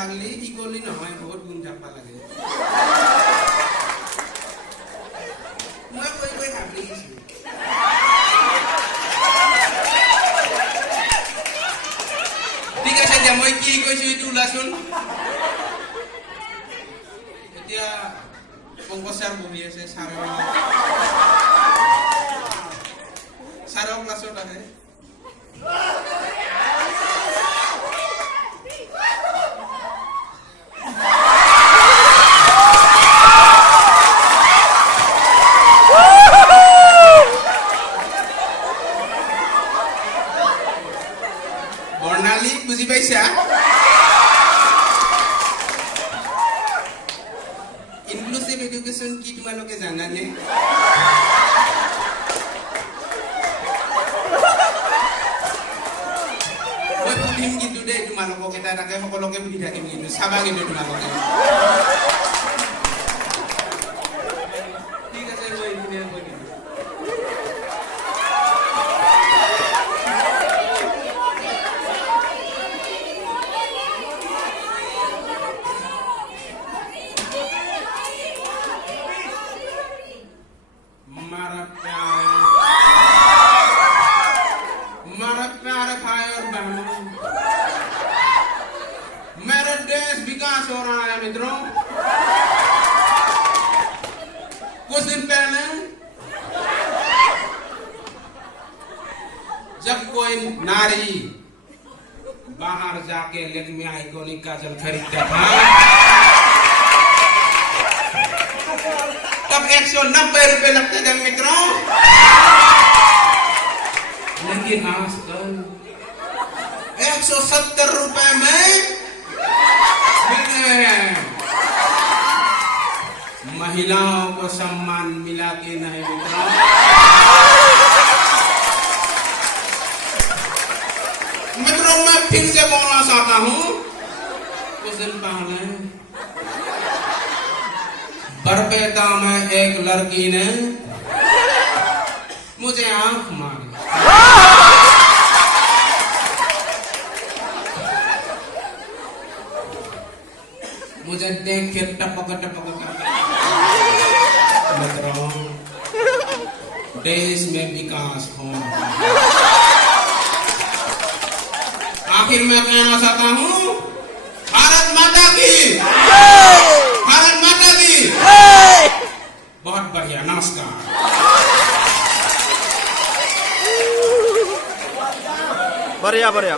লাগলি কি করলি নহয় বহুত গুণ যাবা লাগে মই কই কই ভাবলি ঠিক আছে যে মই কি কৈছো ইটো উলাচোন এতিয়া পংকচাৰ বহি আছে সাৰৰ ক্লাছত আহে বৰ্ণালী বুজি পাইছা ইনক্লুসিভ এডুকেশন কি তোমালোকে জানানে মই বুলিম কিন্তু দেই তোমালোকক এটা এটাকে সকলোকে বুলি থাকিম কিন্তু চাবা কিন্তু তোমালোকে ঠিক আছে মই এইখিনি কৈ দিম मेरा प्यारे भाई और बहनों मेरा देश विकास हो रहा है मित्रों कुछ दिन पहले जब कोई नारी बाहर जाके लेकमी आइकॉनिक काजल खरीदता था तब 190 रुपए लगते थे मित्रों लेकिन आजकल 170 रुपए में मिल रहे हैं महिलाओं को सम्मान मिला कि नहीं मित्रों मित्रों मैं फिर से बोलना चाहता हूँ कुछ दिन पहले बरपेटा में एक लड़की ने मुझे आंख मारी मुझे देख के टपक टपक मित्रों देश में विकास हो आखिर मैं कहना चाहता हूँ भारत माता की भारत माता की बहुत बढ़िया नमस्कार बढ़िया बढ़िया